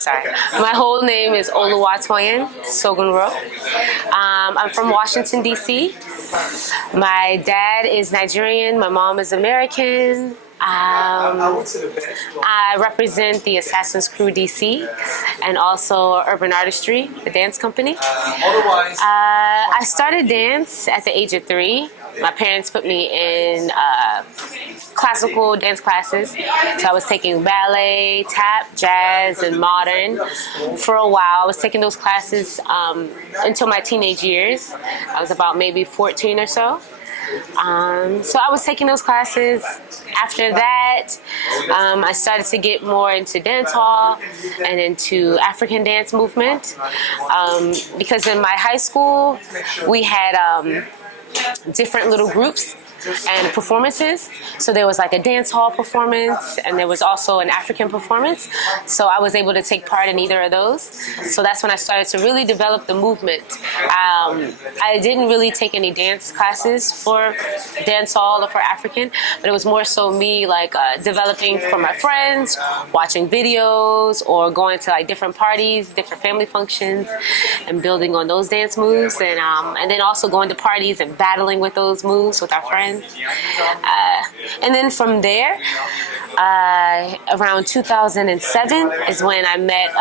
Sorry. My whole name is Toyin Sogunro. I'm from Washington, D.C. My dad is Nigerian. My mom is American. I represent the Assassin's Crew DC and also Urban Artistry, the dance company. I started dance at the age of 3. My parents put me in classical dance classes. So I was taking ballet, tap, jazz, and modern for a while. I was taking those classes until my teenage years. I was about maybe 14 or so. So I was taking those classes. After that, I started to get more into dance hall and into African dance movement because in my high school we had different little groups and performances. So there was like a dance hall performance and there was also an African performance. So I was able to take part in either of those. So that's when I started to really develop the movement. I didn't really take any dance classes for dance hall or for African, but it was more so me like developing from my friends, watching videos or going to like different parties, different family functions and building on those dance moves and then also going to parties and battling with those moves with our friends. And then from there, around 2007 is when I met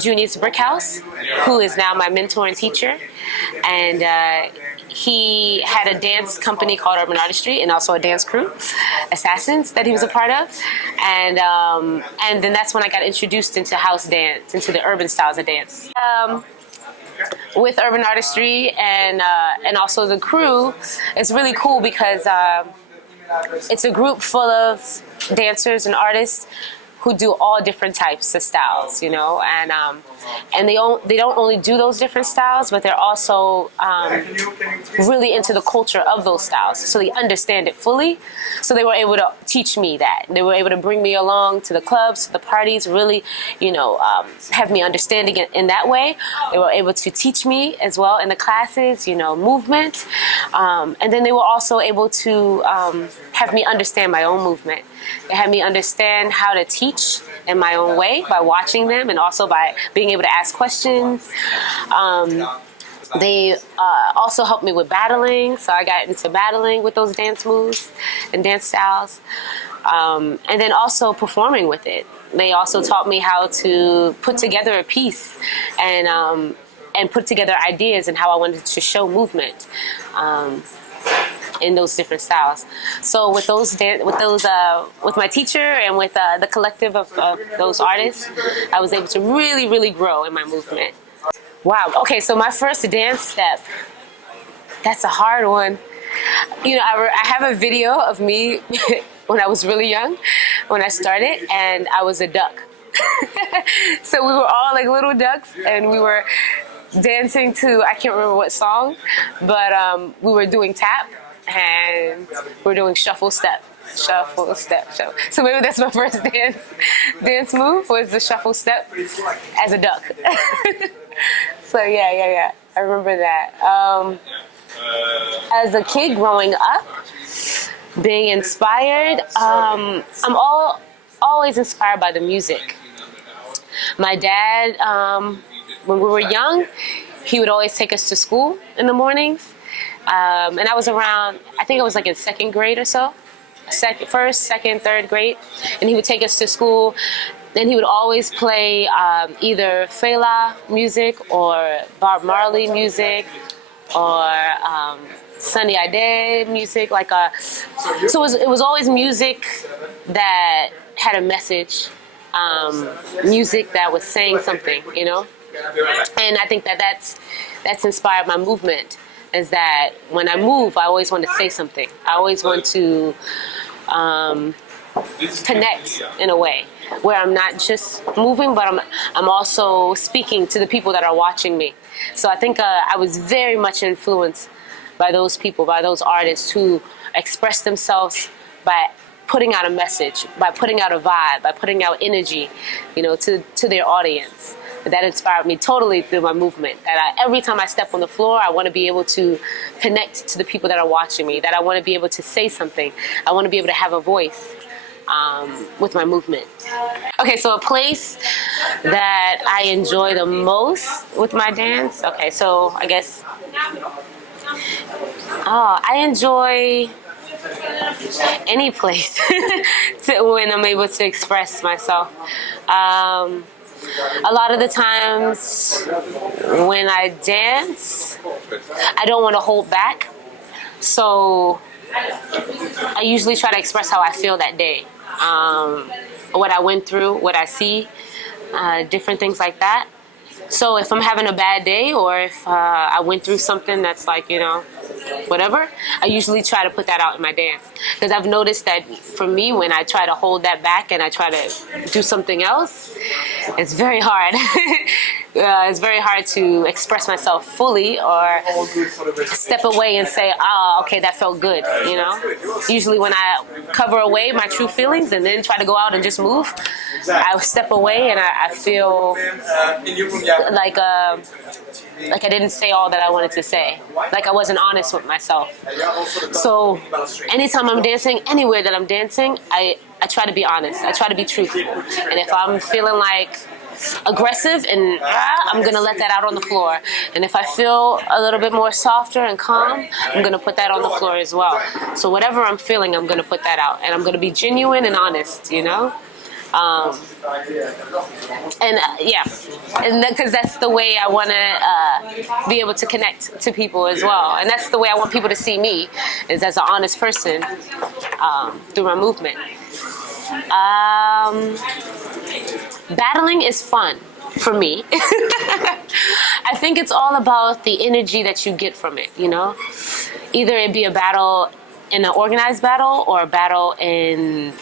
Junius Brickhouse, who is now my mentor and teacher. And he had a dance company called Urban Artistry and also a dance crew, Assassins, that he was a part of. And then that's when I got introduced into house dance, into the urban styles of dance. With Urban Artistry and also the crew, it's really cool because it's a group full of dancers and artists who do all different types of styles, you know, and they don't only do those different styles, but they're also really into the culture of those styles, so they understand it fully. So they were able to teach me that. They were able to bring me along to the clubs, to the parties, really, you know, have me understanding it in that way. They were able to teach me as well in the classes, you know, movement, and then they were also able to have me understand my own movement. They had me understand how to teach in my own way by watching them and also by being able to ask questions. They also helped me with battling, so I got into battling with those dance moves and dance styles, and then also performing with it. They also taught me how to put together a piece and put together ideas and how I wanted to show movement. In those different styles. So with with my teacher and with the collective of those artists, I was able to really, really grow in my movement. Wow. Okay, so my first dance step, that's a hard one. You know, I have a video of me when I was really young, when I started, and I was a duck. So we were all like little ducks, and we were dancing to, I can't remember what song, but we were doing tap. And we're doing shuffle step, shuffle step, shuffle. So maybe that's my first dance move was the shuffle step as a duck. So yeah, I remember that. As a kid growing up, being inspired, I'm always inspired by the music. My dad, when we were young, he would always take us to school in the mornings. And I was around, I think I was like in second grade or so, first, second, third grade, and he would take us to school, and he would always play either Fela music or Bob Marley music or Sunny Ade music, so it was always music that had a message, music that was saying something, you know, and I think that's inspired my movement. Is that when I move, I always want to say something. I always want to connect in a way where I'm not just moving, but I'm also speaking to the people that are watching me. So I think I was very much influenced by those people, by those artists who express themselves by putting out a message, by putting out a vibe, by putting out energy, you know, to their audience. That inspired me totally through my movement. That every time I step on the floor, I want to be able to connect to the people that are watching me. That I want to be able to say something. I want to be able to have a voice. with my movement. Okay, so a place that I enjoy the most with my dance. Okay, so I guess I enjoy any place when I'm able to express myself. A lot of the times when I dance, I don't want to hold back. So I usually try to express how I feel that day, what I went through, what I see, different things like that. So if I'm having a bad day, or if I went through something that's like, whatever, I usually try to put that out in my dance. Because I've noticed that for me, when I try to hold that back and I try to do something else, it's very hard. It's very hard to express myself fully or step away and say, okay, that felt good, Usually when I cover away my true feelings and then try to go out and just move, I step away and I feel like I didn't say all that I wanted to say. Like I wasn't honest with myself. So anytime I'm dancing, anywhere that I'm dancing, I try to be honest. I try to be truthful. And if I'm feeling like aggressive and I'm going to let that out on the floor. And if I feel a little bit more softer and calm, I'm going to put that on the floor as well. So whatever I'm feeling, I'm going to put that out. And I'm going to be genuine and honest, and because that's the way I want to be able to connect to people as well, and that's the way I want people to see me, is as an honest person through my movement. Battling is fun for me. I think it's all about the energy that you get from it, Either it be a battle in an organized battle or a battle in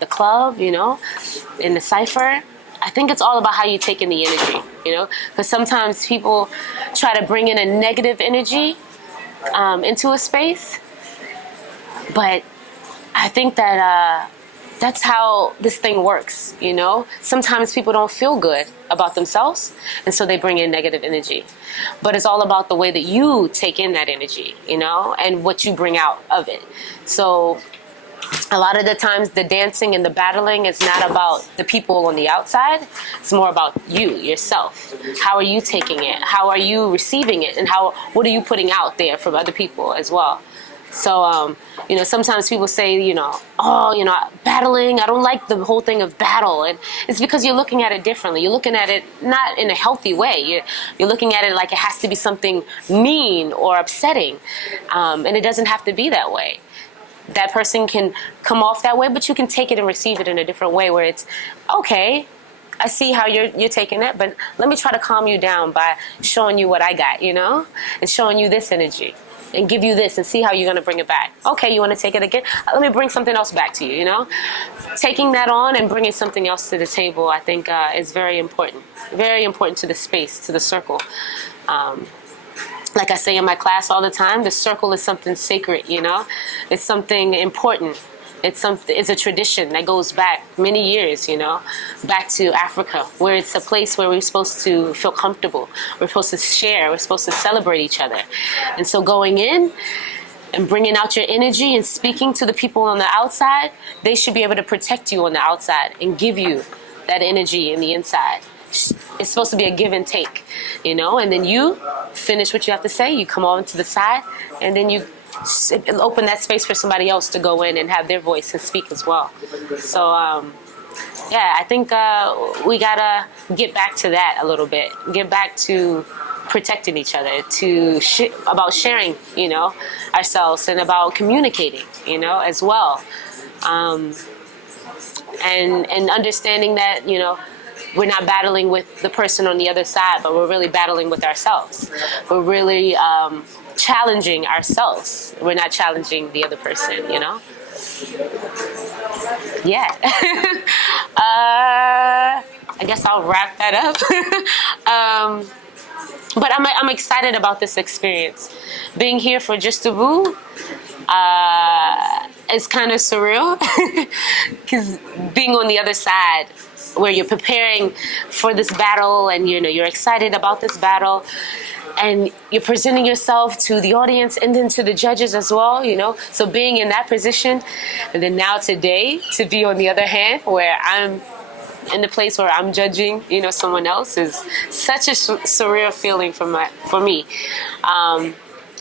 the club, in the cypher. I think it's all about how you take in the energy, because sometimes people try to bring in a negative energy into a space, but I think that that's how this thing works, Sometimes people don't feel good about themselves, and so they bring in negative energy. But it's all about the way that you take in that energy, and what you bring out of it. So a lot of the times the dancing and the battling is not about the people on the outside. It's more about you, yourself. How are you taking it? How are you receiving it? And what are you putting out there from other people as well? So, sometimes people say, battling, I don't like the whole thing of battle. And it's because you're looking at it differently. You're looking at it not in a healthy way. You're looking at it like it has to be something mean or upsetting. And it doesn't have to be that way. That person can come off that way, but you can take it and receive it in a different way where it's, okay, I see how you're taking it, but let me try to calm you down by showing you what I got, and showing you this energy. And give you this and see how you're going to bring it back. Okay, you want to take it again? Let me bring something else back to you, Taking that on and bringing something else to the table, I think is very important. Very important to the space, to the circle. Like I say in my class all the time, the circle is something sacred, It's something important. It's a tradition that goes back many years, back to Africa, where it's a place where we're supposed to feel comfortable. We're supposed to share. We're supposed to celebrate each other. And so going in and bringing out your energy and speaking to the people on the outside, they should be able to protect you on the outside and give you that energy in the inside. It's supposed to be a give and take, and then you finish what you have to say. You come on to the side, and then you open that space for somebody else to go in and have their voice and speak as well. So, I think we gotta get back to that a little bit. Get back to protecting each other, about sharing, ourselves, and about communicating, as well. And understanding that, we're not battling with the person on the other side, but we're really battling with ourselves. We're really challenging ourselves. We're not challenging the other person, Yeah. I guess I'll wrap that up. But I'm excited about this experience. Being here for Just a Boo is kind of surreal, because being on the other side, where you're preparing for this battle and you're excited about this battle, and you're presenting yourself to the audience and then to the judges as well, you know. So being in that position, and then now today to be on the other hand where I'm in the place where I'm judging, you know, someone else is such a surreal feeling for me.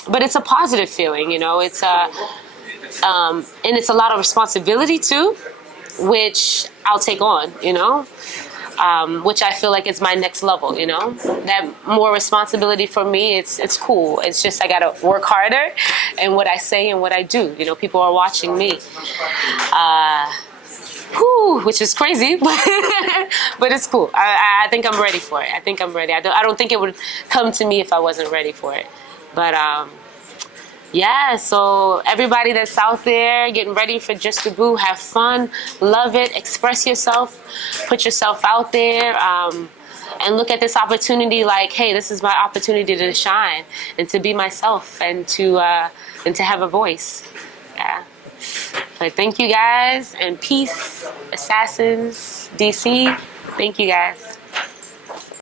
But it's a positive feeling, you know. It's and it's a lot of responsibility too, which I'll take on, you know. Which I feel like is my next level, you know. That more responsibility for me, it's cool. It's just I gotta work harder in what I say and what I do. You know, people are watching me. Which is crazy, but it's cool. I think I'm ready for it. I think I'm ready. I don't think it would come to me if I wasn't ready for it. But yeah, so everybody that's out there getting ready for Just the Boo, have fun, love it, express yourself, put yourself out there, and look at this opportunity like, hey, this is my opportunity to shine and to be myself and to have a voice. Yeah. But thank you guys, and peace, Assassins, DC. Thank you guys.